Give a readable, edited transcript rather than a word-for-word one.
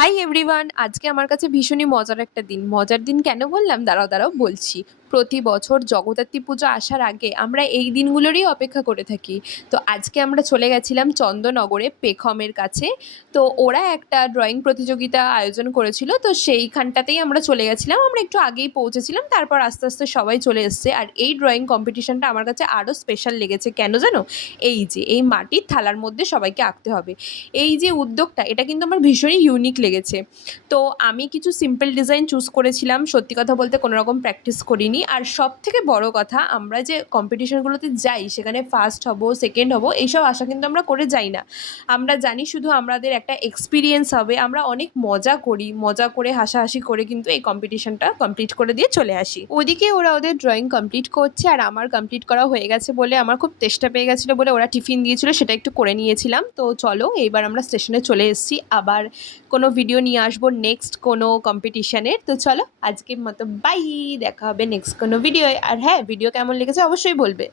Hi everyone, আজকে আমার কাছে ভীষণই মজার একটা দিন। মজার দিন কেন বললাম? দাঁড়াও বলছি। প্রতি বছর জগদ্ধাত্রী পুজো আসার আগে আমরা এই দিনগুলোরই অপেক্ষা করে থাকি। তো আজকে আমরা চলে গেছিলাম চন্দননগরে পেখমের কাছে। তো ওরা একটা ড্রয়িং প্রতিযোগিতা আয়োজন করেছিল। তো সেইখানটাতেই আমরা চলে গেছিলাম। আমরা একটু আগেই পৌঁছেছিলাম। তারপর আস্তে সবাই চলে এসছে। আর এই ড্রয়িং কম্পিটিশনটা আমার কাছে আরও স্পেশাল লেগেছে। কেন জানো? এই যে এই মাটির থালার মধ্যে সবাইকে আঁকতে হবে। এই যে উদ্যোগটা, এটা কিন্তু আমার ভীষণই ইউনিক লেগেছে। তো আমি কিছু সিম্পল ডিজাইন চুজ করেছিলাম। সত্যি কথা বলতে কোনো রকম প্র্যাকটিস করিনি। আর সবথেকে বড় কথা, আমরা যে কম্পিটিশনগুলোতে যাই সেখানে ফার্স্ট হব, সেকেন্ড হব, এইসব আশা কিন্তু আমরা করে যাই না। আমরা জানি শুধু আমাদের একটা এক্সপিরিয়েন্স হবে, আমরা অনেক মজা করি, মজা করে হাসাহাসি করে কিন্তু এই কম্পিটিশনটা কমপ্লিট করে দিয়ে চলে আসি। ওদিকে ওরা ওদের ড্রয়িং কমপ্লিট করছে আর আমার কমপ্লিট করা হয়ে গেছে বলে আমার খুব তেষ্টা পেয়ে গেছিলো বলে ওরা টিফিন দিয়েছিল, সেটা একটু করে নিয়েছিলাম। তো চলো এইবার আমরা স্টেশনে চলে এসেছি। আবার কোনো ভিডিও নিয়ে আসবো নেক্সট কোনো কম্পিটিশানের। তো চলো আজকের মতো বাই, দেখা হবে নেক্সট কোনো ভিডিও। আর হ্যাঁ, ভিডিও কেমন লেগেছে অবশ্যই বলবে।